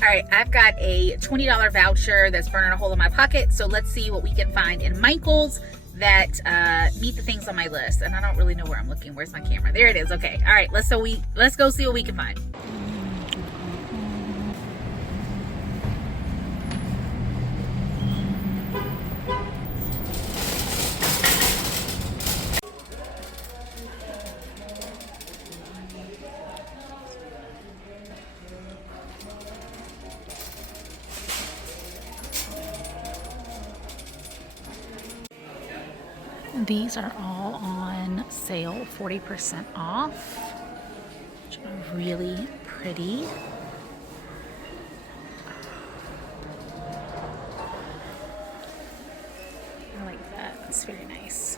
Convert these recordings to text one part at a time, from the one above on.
All right, I've got a $20 voucher that's burning a hole in my pocket. So let's see what we can find in Michael's that meet the things on my list. And I don't really know where I'm looking. Where's my camera? There it is. Okay. All right, let's go see what we can find. These are all on sale, 40% off, which are really pretty. I like that. That's very nice.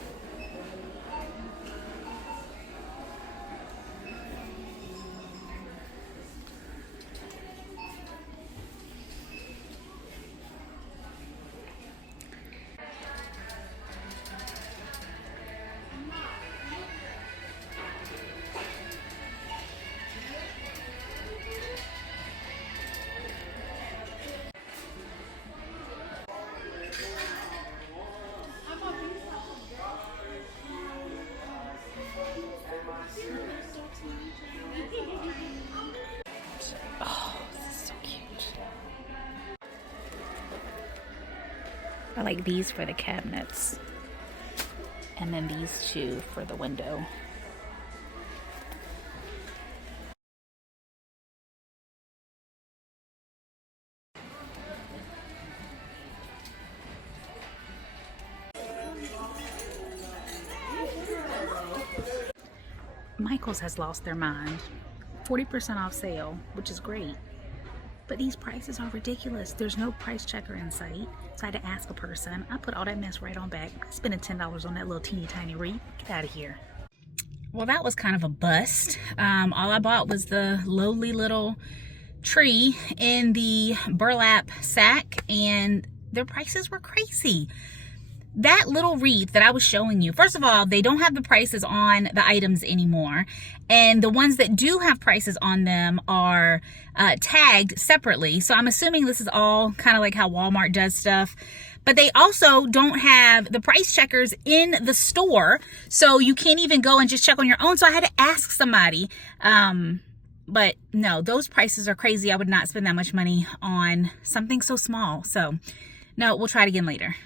Oh, this is so cute. I like these for the cabinets. And then these two for the window. Michael's has lost their mind. 40% off sale, which is great. But these prices are ridiculous. There's no price checker in sight. So I had to ask a person. I put all that mess right on back. I spent $10 on that little teeny tiny wreath. Get out of here. Well, that was kind of a bust. All I bought was the lowly little tree in the burlap sack, and their prices were crazy. That little wreath that I was showing you, first of all, they don't have the prices on the items anymore. And the ones that do have prices on them are tagged separately. So I'm assuming this is all kind of like how Walmart does stuff. But they also don't have the price checkers in the store. So you can't even go and just check on your own. So I had to ask somebody. But no, those prices are crazy. I would not spend that much money on something so small. So no, we'll try it again later.